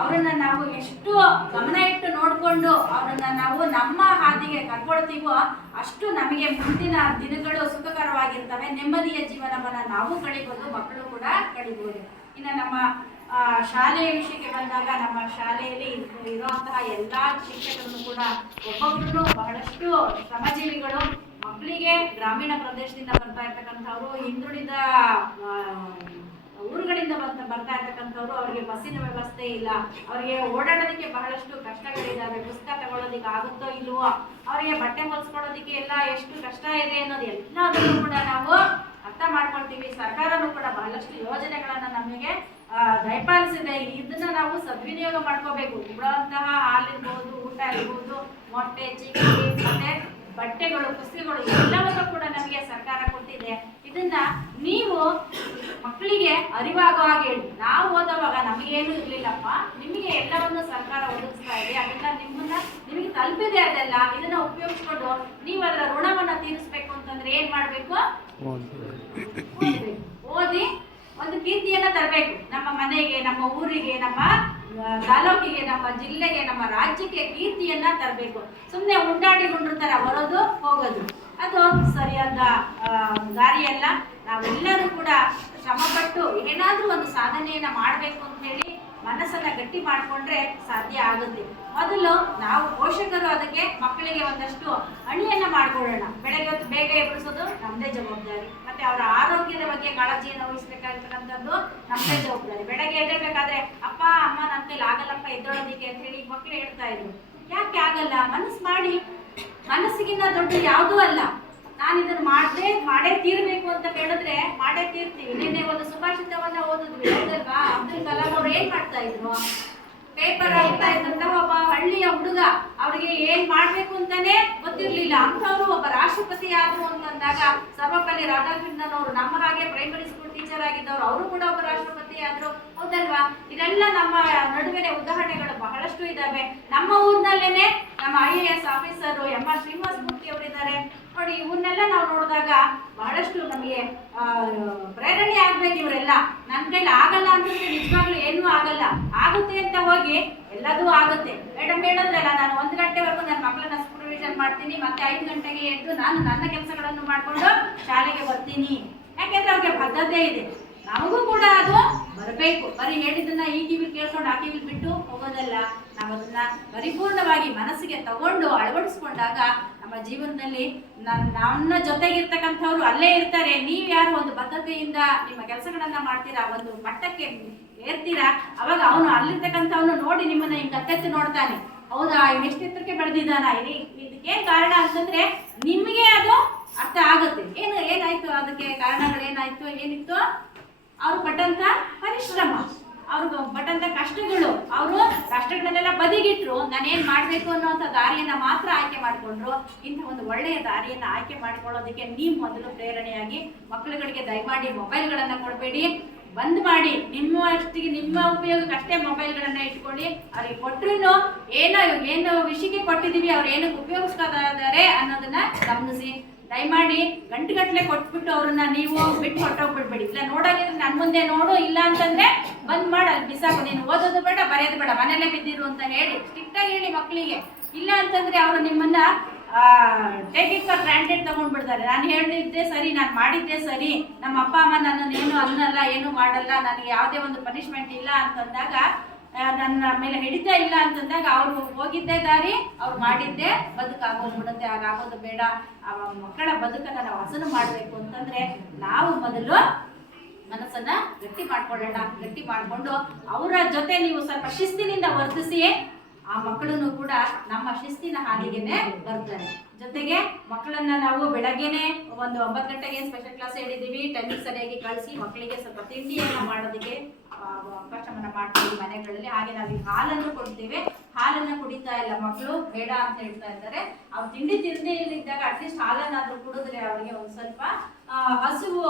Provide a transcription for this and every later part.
ಅವರನ್ನ ನಾವು ಎಷ್ಟು ಗಮನ ಇಟ್ಟು ನೋಡಿಕೊಂಡು ಅವರನ್ನ ನಾವು ನಮ್ಮ ಹಾದಿಗೆ ಕರ್ಕೊಳ್ತೀವೋ ಅಷ್ಟು ನಮಗೆ ಮುಂದಿನ ದಿನಗಳು ಸುಖಕರವಾಗಿರ್ತವೆ. ನೆಮ್ಮದಿಯ ಜೀವನವನ್ನ ನಾವು ಕಳಿಬೋದು, ಮಕ್ಕಳು ಕೂಡ ಕಳಿಬೋದು. ಇನ್ನು ನಮ್ಮ ಶಾಲೆಯ ವಿಷಯಕ್ಕೆ ಬಂದಾಗ ನಮ್ಮ ಶಾಲೆಯಲ್ಲಿ ಇರುವಂತಹ ಎಲ್ಲಾ ಶಿಕ್ಷಕರನ್ನು ಕೂಡ ಒಬ್ಬೊಬ್ಬರು ಬಹಳಷ್ಟು ಶ್ರಮಜೀವಿಗಳು. ಮಕ್ಕಳಿಗೆ ಗ್ರಾಮೀಣ ಪ್ರದೇಶದಿಂದ ಬರ್ತಾ ಇರ್ತಕ್ಕಂಥವ್ರು, ಹಿಂದುಳಿದ ಊರುಗಳಿಂದ ಬರ್ತಾ ಇರ್ತಕ್ಕಂಥವ್ರು, ಅವರಿಗೆ ಬಸ್ಸಿನ ವ್ಯವಸ್ಥೆ ಇಲ್ಲ, ಅವರಿಗೆ ಓಡಾಡೋದಕ್ಕೆ ಬಹಳಷ್ಟು ಕಷ್ಟಗಳಿದ್ದಾವೆ, ಪುಸ್ತಕ ತಗೊಳ್ಳೋದಿಕ್ಕೆ ಆಗುತ್ತೋ ಇಲ್ವೋ, ಅವರಿಗೆ ಬಟ್ಟೆ ಹೊಲಿಸ್ಕೊಳ್ಳೋದಿಕ್ಕೆ ಎಲ್ಲ ಎಷ್ಟು ಕಷ್ಟ ಇದೆ ಅನ್ನೋದು ಎಲ್ಲದನ್ನು ಕೂಡ ನಾವು ಅರ್ಥ ಮಾಡ್ಕೊಳ್ತೀವಿ. ಸರ್ಕಾರನೂ ಕೂಡ ಬಹಳಷ್ಟು ಯೋಜನೆಗಳನ್ನ ನಮಗೆ ದಯಪಾಲಿಸಿದೆ. ಇದನ್ನ ನಾವು ಸದ್ವಿನಿಯೋಗ ಮಾಡ್ಕೋಬೇಕು. ಕೊಡುವಂತಹ ಹಾಲಿರ್ಬೋದು, ಊಟ ಇರ್ಬೋದು, ಮೊಟ್ಟೆ, ಚಿಕ್ಕಿ ಮತ್ತೆ ಬಟ್ಟೆಗಳು, ಪುಸ್ತಕಗಳು ಎಲ್ಲವನ್ನೂ ಕೂಡ ನಮಗೆ ಸರ್ಕಾರ ಕೊಟ್ಟಿದೆ. ಇದನ್ನ ನೀವು ಮಕ್ಕಳಿಗೆ ಅರಿವಾಗೋ ಹಾಗೆ ಹೇಳಿ. ನಾವು ಓದುವಾಗ ನಮಗೇನು ಇರ್ಲಿಲ್ಲಪ್ಪ, ನಿಮಗೆ ಎಲ್ಲವನ್ನು ಸರ್ಕಾರ ಒದಗಿಸ್ತಾ ಇದೆ, ಅದೆಲ್ಲ ನಿಮಗೆ ತಲುಪಿದೆ, ಅದೆಲ್ಲ ಇದನ್ನ ಉಪಯೋಗಿಸ್ಕೊಂಡು ನೀವು ಅದರ ಋಣವನ್ನ ತೀರಿಸ್ಬೇಕು ಅಂತಂದ್ರೆ ಏನ್ ಮಾಡ್ಬೇಕು? ಓದಿ ಒಂದು ಕೀರ್ತಿಯನ್ನ ತರಬೇಕು. ನಮ್ಮ ಮನೆಗೆ, ನಮ್ಮ ಊರಿಗೆ, ನಮ್ಮ ತಾಲೂಕಿಗೆ, ನಮ್ಮ ಜಿಲ್ಲೆಗೆ, ನಮ್ಮ ರಾಜ್ಯಕ್ಕೆ ಕೀರ್ತಿಯನ್ನ ತರಬೇಕು. ಸುಮ್ಮನೆ ಉಂಡಾಡಿಕೊಂಡಿರ್ತಾರ ಬರೋದು ಹೋಗೋದು, ಅದು ಸರಿಯಾದ ದಾರಿಯಲ್ಲ. ನಾವೆಲ್ಲರೂ ಕೂಡ ಶ್ರಮಪಟ್ಟು ಏನಾದ್ರೂ ಒಂದು ಸಾಧನೆಯನ್ನ ಮಾಡಬೇಕು ಅಂತ ಹೇಳಿ ಮನಸ್ಸನ್ನ ಗಟ್ಟಿ ಮಾಡ್ಕೊಂಡ್ರೆ ಸಾಧ್ಯ ಆಗುತ್ತೆ. ಮೊದಲು ನಾವು ಪೋಷಕರು ಅದಕ್ಕೆ ಮಕ್ಕಳಿಗೆ ಒಂದಷ್ಟು ಅಣಿಯನ್ನ ಮಾಡ್ಕೊಳ್ಳೋಣ. ಬೆಳಗ್ಗೆ ಹೊತ್ತು ಬೇಗ ಎಬ್ಬಿಸೋದು ನಮ್ಮದೇ ಜವಾಬ್ದಾರಿ, ಮತ್ತೆ ಅವರ ಆರೋಗ್ಯದ ಬಗ್ಗೆ ಕಾಳಜಿಯನ್ನು ವಹಿಸಬೇಕಾಗಿರ್ತಕ್ಕಂಥದ್ದು ನಮ್ಮದೇ ಜವಾಬ್ದಾರಿ. ಬೆಳಗ್ಗೆ ಎದ್ದೇಳ್ಬೇಕಾದ್ರೆ ಅಪ್ಪ ಅಮ್ಮ ನನ್ನ ಕೈಲಿ ಆಗಲ್ಲಪ್ಪ ಎದ್ದೇಳೋದಿಕ್ಕೆ ಅಂತ ಹೇಳಿ ಮಕ್ಕಳು ಹೇಳ್ತಾ ಇದ್ರು. ಯಾಕೆ ಆಗಲ್ಲ? ಮನಸ್ಸು ಮಾಡಿ, ಮನಸ್ಸಿಗಿಂತ ದೊಡ್ಡ ಯಾವುದೂ ಅಲ್ಲ. ನಾನು ಇದನ್ನು ಮಾಡೇ ತೀರ್ಬೇಕು ಅಂತ ಹೇಳಿದ್ರೆ ಮಾಡೇ ತೀರ್ತೀವಿ. ನಿನ್ನೆ ಒಂದು ಸುಭಾಷಿತವನ್ನ ಓದಿದ್ವಿ, ಹೌದಲ್ವಾ? ಅಬ್ದುಲ್ ಕಲಾಂ ಅವ್ರು ಏನ್ ಮಾಡ್ತಾ ಇದ್ರು? ಪೇಪರ್ ಆಗ್ತಾ ಇದ್ದಂತ ಒಬ್ಬ ಹಳ್ಳಿಯ ಹುಡುಗ, ಅವ್ರಿಗೆ ಏನ್ ಮಾಡ್ಬೇಕು ಅಂತಾನೆ ಗೊತ್ತಿರ್ಲಿಲ್ಲ. ಅಂಥವ್ರು ಒಬ್ಬ ರಾಷ್ಟ್ರಪತಿ ಆದ್ರು ಅಂತಂದಾಗ ಸರ್ವಪಲ್ಲಿ ರಾಧಾಕೃಷ್ಣನ್ ಅವರು ನಮ್ಮ ಹಾಗೆ ಪ್ರೈಮರಿ ಸ್ಕೂಲ್ ಟೀಚರ್ ಆಗಿದ್ದವರು, ಅವರು ಕೂಡ ಒಬ್ಬ ರಾಷ್ಟ್ರಪತಿ ಆದ್ರು, ಹೌದಲ್ವಾ? ಇದೆಲ್ಲ ನಮ್ಮ ನಡುವಿನ ಉದಾಹರಣೆಗಳು ಬಹಳಷ್ಟು ಇದಾವೆ. ನಮ್ಮ ಊರಿನಲ್ಲೇನೆ ನಮ್ಮ IAS officer MR Srinivasa Murthy ಅವರಿದ್ದಾರೆ ನೋಡಿ. ಇವನ್ನೆಲ್ಲ ನಾವು ನೋಡಿದಾಗ ಬಹಳಷ್ಟು ನಮಗೆ ಪ್ರೇರಣೆ ಆಗ್ಬೇಕು. ಇವರೆಲ್ಲ ನನ್ನ ಕೈಲಿ ಆಗಲ್ಲ ಅಂತಂದ್ರೆ ನಿಜವಾಗ್ಲೂ ಏನೂ ಆಗಲ್ಲ, ಆಗುತ್ತೆ ಅಂತ ಹೋಗಿ ಎಲ್ಲದೂ ಆಗುತ್ತೆ. ಮೇಡಮ್ ಹೇಳಿದ್ರಲ್ಲ, ನಾನು 1 ಗಂಟೆವರೆಗೂ ನನ್ನ ಮಕ್ಕಳನ್ನ ಸೂಪರ್ವಿಷನ್ ಮಾಡ್ತೀನಿ, ಮತ್ತೆ 5 ಗಂಟೆಗೆ ಎದ್ದು ನಾನು ನನ್ನ ಕೆಲಸಗಳನ್ನು ಮಾಡ್ಕೊಂಡು ಶಾಲೆಗೆ ಬರ್ತೀನಿ. ಯಾಕೆಂದ್ರೆ ಅವ್ರಿಗೆ ಬದ್ಧತೆ ಇದೆ. ನಮಗೂ ಕೂಡ ಅದು ಬರಬೇಕು. ಬರೀ ಹೇಳಿದ್ದನ್ನ ಈ ಕಿವಿಲ್ ಕೇಳ್ಕೊಂಡು ಆ ಕಿವಿಲ್ ಬಿಟ್ಟು ಹೋಗೋದಲ್ಲ. ನಾವು ಅದನ್ನ ಪರಿಪೂರ್ಣವಾಗಿ ಮನಸ್ಸಿಗೆ ತಗೊಂಡು ಅಳವಡಿಸ್ಕೊಂಡಾಗ ನಮ್ಮ ಜೀವನದಲ್ಲಿ ನನ್ನ ಜೊತೆಗಿರ್ತಕ್ಕಂಥವ್ರು ಅಲ್ಲೇ ಇರ್ತಾರೆ. ನೀವ್ ಯಾರು ಒಂದು ಬದ್ಧತೆಯಿಂದ ನಿಮ್ಮ ಕೆಲಸಗಳನ್ನ ಮಾಡ್ತೀರಾ, ಒಂದು ಮಟ್ಟಕ್ಕೆ ಏರ್ತೀರಾ, ಅವಾಗ ಅವನು ಅಲ್ಲಿರ್ತಕ್ಕಂಥವನು ನೋಡಿ ನಿಮ್ಮನ್ನ ಹಿಂಗ್ ಕತ್ತೆತ್ತಿ ನೋಡ್ತಾನೆ. ಹೌದಾ, ಎಷ್ಟು ಎತ್ತರಕ್ಕೆ ಬೆಳೆದಿದ್ದಾನ, ಇದಕ್ಕೇನ್ ಕಾರಣ ಅಂತಂದ್ರೆ ನಿಮಗೆ ಅದು ಅರ್ಥ ಆಗುತ್ತೆ. ಏನಾಯ್ತು, ಅದಕ್ಕೆ ಕಾರಣಗಳೇನಾಯ್ತು, ಏನಿತ್ತು? ಅವ್ರು ಪಟ್ಟಂತ ಪರಿಶ್ರಮ, ಅವ್ರಿಗೆ ಪಟ್ಟಂತ ಕಷ್ಟಗಳು, ಅವರು ಕಷ್ಟಗಳನ್ನೆಲ್ಲ ಬದಿಗಿಟ್ರು. ನಾನೇನ್ ಮಾಡ್ಬೇಕು ಅನ್ನೋಂಥ ದಾರಿಯನ್ನ ಮಾತ್ರ ಆಯ್ಕೆ ಮಾಡ್ಕೊಂಡ್ರು. ಇಂಥ ಒಂದು ಒಳ್ಳೆಯ ದಾರಿಯನ್ನ ಆಯ್ಕೆ ಮಾಡ್ಕೊಳ್ಳೋದಕ್ಕೆ ನೀವು ಮೊದಲು ಪ್ರೇರಣೆಯಾಗಿ ಮಕ್ಕಳುಗಳಿಗೆ ದಯಮಾಡಿ ಮೊಬೈಲ್ಗಳನ್ನ ಕೊಡಬೇಡಿ, ಬಂದ್ ಮಾಡಿ. ನಿಮ್ಮಷ್ಟಿಗೆ ನಿಮ್ಮ ಉಪಯೋಗಕ್ಕಷ್ಟೇ ಮೊಬೈಲ್ಗಳನ್ನ ಇಟ್ಕೊಳ್ಳಿ. ಅವ್ರಿಗೆ ಕೊಟ್ಟರು ಏನು ವಿಷಯಕ್ಕೆ ಕೊಟ್ಟಿದ್ದೀವಿ, ಅವ್ರು ಏನಕ್ಕೆ ಉಪಯೋಗಿಸ್ಕೋತಾರೆ ಅನ್ನೋದನ್ನ ಗಮನಿಸಿ. ದಯಮಾಡಿ ಗಂಟೆಗಟ್ಟಲೆ ಕೊಟ್ಬಿಟ್ಟು ಅವ್ರನ್ನ ನೀವು ಬಿಟ್ಟು ಹೊಟ್ಟೋಗ್ಬಿಡ್ಬೇಡಿ. ಇಲ್ಲ ನೋಡಾಗಿದ್ರೆ ನನ್ನ ಮುಂದೆ ನೋಡು, ಇಲ್ಲ ಅಂತಂದ್ರೆ ಬಂದ್ ಮಾಡಿ ಅಲ್ಲಿ ಬಿಸಾಕು, ನೀನು ಓದೋದು ಬೇಡ, ಬರೆಯೋದು ಬೇಡ, ಮನೇಲೆ ಬಿದ್ದಿರು ಅಂತ ಹೇಳಿ ಸ್ಟ್ರಿಕ್ಟಾಗಿ ಹೇಳಿ ಮಕ್ಕಳಿಗೆ. ಇಲ್ಲ ಅಂತಂದ್ರೆ ಅವರು ನಿಮ್ಮನ್ನ ಟೇಕ್ ಇಟ್ ಫಾರ್ ಗ್ರಾಂಟೆಡ್ ತಗೊಂಡ್ಬಿಡ್ತಾರೆ. ನಾನು ಹೇಳಿದ್ದೆ ಸರಿ, ನಾನು ಮಾಡಿದ್ದೆ ಸರಿ, ನಮ್ಮ ಅಪ್ಪ ಅಮ್ಮ ನನ್ನನ್ನೇನು ಅನ್ನಲ್ಲ, ಏನು ಮಾಡಲ್ಲ, ನನಗೆ ಯಾವುದೇ ಒಂದು ಪನಿಷ್ಮೆಂಟ್ ಇಲ್ಲ ಅಂತಂದಾಗ, ನನ್ನ ಮೇಲೆ ಹಿಡಿತಾ ಇಲ್ಲ ಅಂತಂದಾಗ ಅವರು ಹೋಗಿದ್ದೇ ದಾರಿ, ಅವ್ರು ಮಾಡಿದ್ದೇ ಬದುಕಾಗೋಗ್ಬಿಡುತ್ತೆ. ಹಾಗಾಗೋದು ಬೇಡ. ಆ ಮಕ್ಕಳ ಬದುಕನ್ನ ನಾವು ಹಸನು ಮಾಡಬೇಕು ಅಂತಂದ್ರೆ ನಾವು ಮೊದಲು ಮನಸ್ಸನ್ನ ಗಟ್ಟಿ ಮಾಡ್ಕೊಳ್ಳೋಣ. ಗಟ್ಟಿ ಮಾಡ್ಕೊಂಡು ಅವರ ಜೊತೆ ನೀವು ಸ್ವಲ್ಪ ಶಿಸ್ತಿನಿಂದ ವರ್ತಿಸಿ, ಆ ಮಕ್ಕಳನ್ನು ಕೂಡ ನಮ್ಮ ಶಿಸ್ತಿನ ಹಾದಿಗೆನೆ ಬರ್ತಾರೆ. ಜೊತೆಗೆ ಮಕ್ಕಳನ್ನ ನಾವು ಬೆಳಗ್ಗೆನೆ ಒಂದು 9 ಗಂಟೆಗೆ ಸ್ಪೆಷಲ್ ಕ್ಲಾಸ್ ಹೇಳಿದ್ದೀವಿ, ಟೈಮಿಂಗ್ ಸರಿಯಾಗಿ ಕಳಿಸಿ ಮಕ್ಕಳಿಗೆ ಸ್ವಲ್ಪ ತಿಂಡಿಯನ್ನ ಮಾಡೋದಕ್ಕೆ ಅವಕಾಶವನ್ನ ಮಾಡ್ತೀವಿ ಮನೆಗಳಲ್ಲಿ. ಹಾಗೆ ನಾವು ಹಾಲನ್ನು ಕೊಡ್ತೇವೆ. ಹಾಲನ್ನ ಕುಡಿತಾ ಇಲ್ಲ ಮಕ್ಕಳು, ಬೇಡ ಅಂತ ಹೇಳ್ತಾ ಇದ್ದಾರೆ. ಅವ್ರು ತಿಂಡಿ ತಿಂದೇ ಇಲ್ಲಿದ್ದಾಗ ಅಟ್ಲೀಸ್ಟ್ ಹಾಲನ್ನಾದ್ರೂ ಕುಡಿದ್ರೆ ಅವರಿಗೆ ಒಂದ್ ಸ್ವಲ್ಪ ಹಸುವು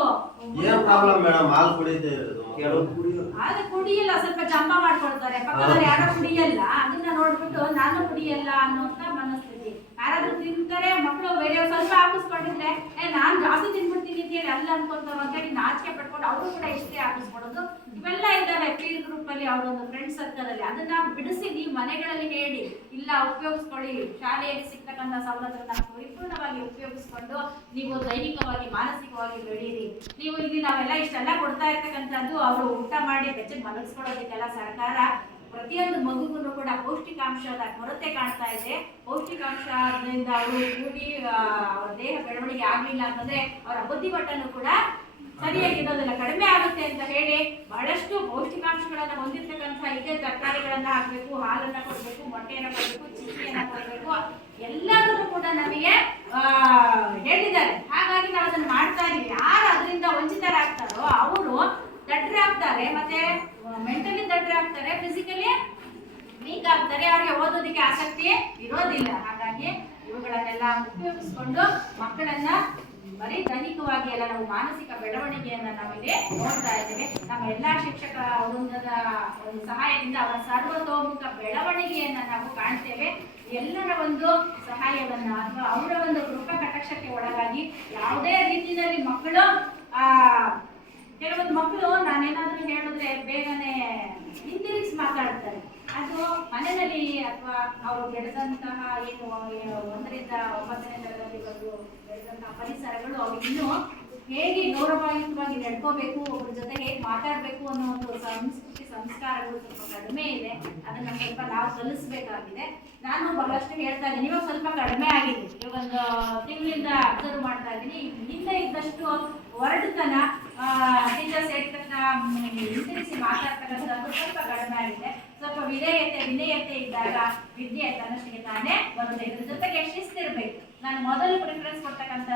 ಹಾಲು ಕುಡಿಯಲ್ಲ, ಸ್ವಲ್ಪ ಜಂಪ ಮಾಡ್ಕೊಳ್ತಾರೆ. ಪಕ್ಕದಲ್ಲಿ ಯಾರೋ ಕುಡಿಯಲ್ಲ, ಅದನ್ನ ನೋಡ್ಬಿಟ್ಟು ನಾನು ಕುಡಿಯಲ್ಲ ಅನ್ನೋಂತ ಮನಸ್ಥಿತಿ. ಯಾರಾದ್ರೂ ತಿಂತಾರೆ ಮಕ್ಕಳು, ಬೇರೆ ಸ್ವಲ್ಪ ಹಾಕಿಸ್ಕೊಂಡಿದ್ರೆ ನಾನ್ ಜಾಸ್ತಿ ತಿನ್ಬಿಡ್ತೀನಿ ಅಂತ ಹೇಳಿ ಅಲ್ಲ ಅನ್ಕೊಂತಾರೆ ಅಂತ ಹೇಳಿ ನಾಚಿಕೆ ಪಟ್ಕೊಂಡು ಅವರು ಕೂಡ ಇಷ್ಟೇ ಹಾಕಿಸ್ಕೊಡೋದು ಇವೆಲ್ಲ ಇದ್ದಾವೆ ಪೀರ್ ಗ್ರೂಪ್ ಅಲ್ಲಿ, ಅವರೊಂದು ಫ್ರೆಂಡ್ ಸರ್ಕಲ್ ಅಲ್ಲಿ. ಅದನ್ನ ಬಿಡಿಸಿ ನೀವು ಮನೆಗಳಲ್ಲಿ ಹೇಳಿ, ಇಲ್ಲ ಉಪಯೋಗಿಸ್ಕೊಳ್ಳಿ, ಶಾಲೆಯಲ್ಲಿ ಸಿಗ್ತಕ್ಕಂಥ ಸವಲತ್ತುಗಳನ್ನ ಪರಿಪೂರ್ಣವಾಗಿ ಉಪಯೋಗಿಸ್ಕೊಂಡು ನೀವು ದೈಹಿಕವಾಗಿ ಮಾನಸಿಕವಾಗಿ ಬೆಳೀರಿ. ನೀವು ಇಲ್ಲಿ ನಾವೆಲ್ಲ ಇಷ್ಟೆಲ್ಲ ಕೊಡ್ತಾ ಇರ್ತಕ್ಕಂಥದ್ದು ಅವರು ಊಟ ಮಾಡಿ ಬೆಚ್ಚಗೆ ಮಲಗಿಸ್ಕೊಳ್ಳೋದಕ್ಕೆಲ್ಲ ಸರ್ಕಾರ ಪ್ರತಿಯೊಂದು ಮಗುಗೂ ಕೂಡ ಪೌಷ್ಟಿಕಾಂಶದ ಕೊರತೆ ಕಾಣ್ತಾ ಇದೆ. ಪೌಷ್ಟಿಕಾಂಶದಿಂದ ಅವರು ಕೂಡಿ ಅವರ ದೇಹ ಬೆಳವಣಿಗೆ ಆಗ್ಲಿಲ್ಲ ಅಂತಂದ್ರೆ ಅವರ ಬುದ್ಧಿಮಟ್ಟನು ಕೂಡ ಸರಿಯಾಗಿರೋದಿಲ್ಲ, ಕಡಿಮೆ ಆಗುತ್ತೆ ಅಂತ ಹೇಳಿ ಬಹಳಷ್ಟು ಪೌಷ್ಟಿಕಾಂಶಗಳನ್ನ ಹೊಂದಿರ್ತಕ್ಕಂಥ ಇದೇ ತರಕಾರಿಗಳನ್ನ ಹಾಕ್ಬೇಕು, ಹಾಲನ್ನ ಕೊಡ್ಬೇಕು, ಮೊಟ್ಟೆಯನ್ನ ಕೊಡ್ಬೇಕು, ಚಿಕ್ಕಿಯನ್ನ ಕೊಡ್ಬೇಕು, ಎಲ್ಲದನ್ನು ಕೂಡ ನಮಗೆ ಹೇಳಿದ್ದಾರೆ. ಹಾಗಾಗಿ ನಾವು ಅದನ್ನ ಮಾಡ್ತಾ ಇದೀವಿ. ಯಾರು ಅದರಿಂದ ವಂಚಿತರಾಗ್ತಾರೋ ಅವರು ದಡ್ಡರಾಗ್ತಾರೆ, ಮತ್ತೆ ಮೆಂಟಲಿ ದಡ್ಡರಾಗ್ತಾರೆ, ಫಿಸಿಕಲಿ ವೀಕ್ ಆಗ್ತಾರೆ, ಅವ್ರಿಗೆ ಓದೋದಕ್ಕೆ ಆಸಕ್ತಿ ಇರೋದಿಲ್ಲ. ಹಾಗಾಗಿ ಇವುಗಳನ್ನೆಲ್ಲ ಉಪಯೋಗಿಸ್ಕೊಂಡು ಮಕ್ಕಳನ್ನ ಬರೀ ದೈಹಿಕವಾಗಿ ಅಲ್ಲ, ನಾವು ಮಾನಸಿಕ ಬೆಳವಣಿಗೆಯನ್ನ ನಾವಿಲ್ಲಿ ನೋಡ್ತಾ ಇದ್ದೇವೆ. ನಮ್ಮ ಎಲ್ಲಾ ಶಿಕ್ಷಕ ವೃಂದದ ಒಂದು ಸಹಾಯದಿಂದ ಅವರ ಸರ್ವತೋಮುಖ ಬೆಳವಣಿಗೆಯನ್ನ ನಾವು ಕಾಣ್ತೇವೆ. ಎಲ್ಲರ ಒಂದು ಸಹಾಯವನ್ನ ಅಥವಾ ಅವರ ಒಂದು ಕೃಪಾ ಕಟಾಕ್ಷಕ್ಕೆ ಒಳಗಾಗಿ ಯಾವುದೇ ರೀತಿಯಲ್ಲಿ ಮಕ್ಕಳು ಕೆಲವೊಂದು ಮಕ್ಕಳು ನಾನೇನಾದ್ರೂ ಹೇಳಿದ್ರೆ ಬೇಗನೆ ಹಿಂದಿರುಗಿಸಿ ಮಾತಾಡ್ತಾರೆ. ಅದು ಮನೆಯಲ್ಲಿ ಅಥವಾ ಅವರು ಬೆಳೆದಂತಹ ಏನು 1ರಿಂದ 9ನೇ ತರಗತಿವರೆಗೂ ಬೆಳೆದಂತಹ ಪರಿಸರಗಳು ಅವ್ರಿಗೆ ಇನ್ನೂ ಹೇಗೆ ಗೌರವಯುತವಾಗಿ ನಡ್ಕೋಬೇಕು, ಒಬ್ಬರ ಜೊತೆ ಹೇಗೆ ಮಾತಾಡಬೇಕು ಅನ್ನೋ ಒಂದು ಸಂಸ್ಕೃತಿ ಸಂಸ್ಕಾರಗಳು ಸ್ವಲ್ಪ ಕಡಿಮೆ ಇದೆ. ಅದನ್ನ ಸ್ವಲ್ಪ ನಾವು ಕಲಿಸ್ಬೇಕಾಗಿದೆ. ನಾನು ಬಹಳಷ್ಟು ಹೇಳ್ತಾ ಇದ್ದೀನಿ, ಇವಾಗ ಸ್ವಲ್ಪ ಕಡಿಮೆ ಆಗಿದೆ. ಇವಾಗ ಒಂದು ತಿಂಗಳಿಂದ ಅಬ್ಸರ್ವ್ ಮಾಡ್ತಾ ಇದ್ದೀನಿ. ಹಿಂದೆ ಇದ್ದಷ್ಟು ಹೊರಟುತನ ಟೀಚರ್ಸ್ ಹೇಳ್ತಕ್ಕ ಹಿಂತಿರಿಸಿ ಮಾತಾಡ್ತಕ್ಕಂಥದ್ದು ಸ್ವಲ್ಪ ಕಡಿಮೆ ಆಗಿದೆ. ಸ್ವಲ್ಪ ವಿನಯತೆ ಇದ್ದಾಗ ವಿದ್ಯೆ ತನ್ನಷ್ಟಿಗೆ ತಾನೇ ಬರುತ್ತೆ. ಇದ್ರ ಜೊತೆಗೆ ಶಿಸ್ತಿರ್ಬೇಕು. ನಾನು ಮೊದಲು ಪ್ರಿಫರೆನ್ಸ್ ಕೊಡ್ತಕ್ಕಂಥದ್ದು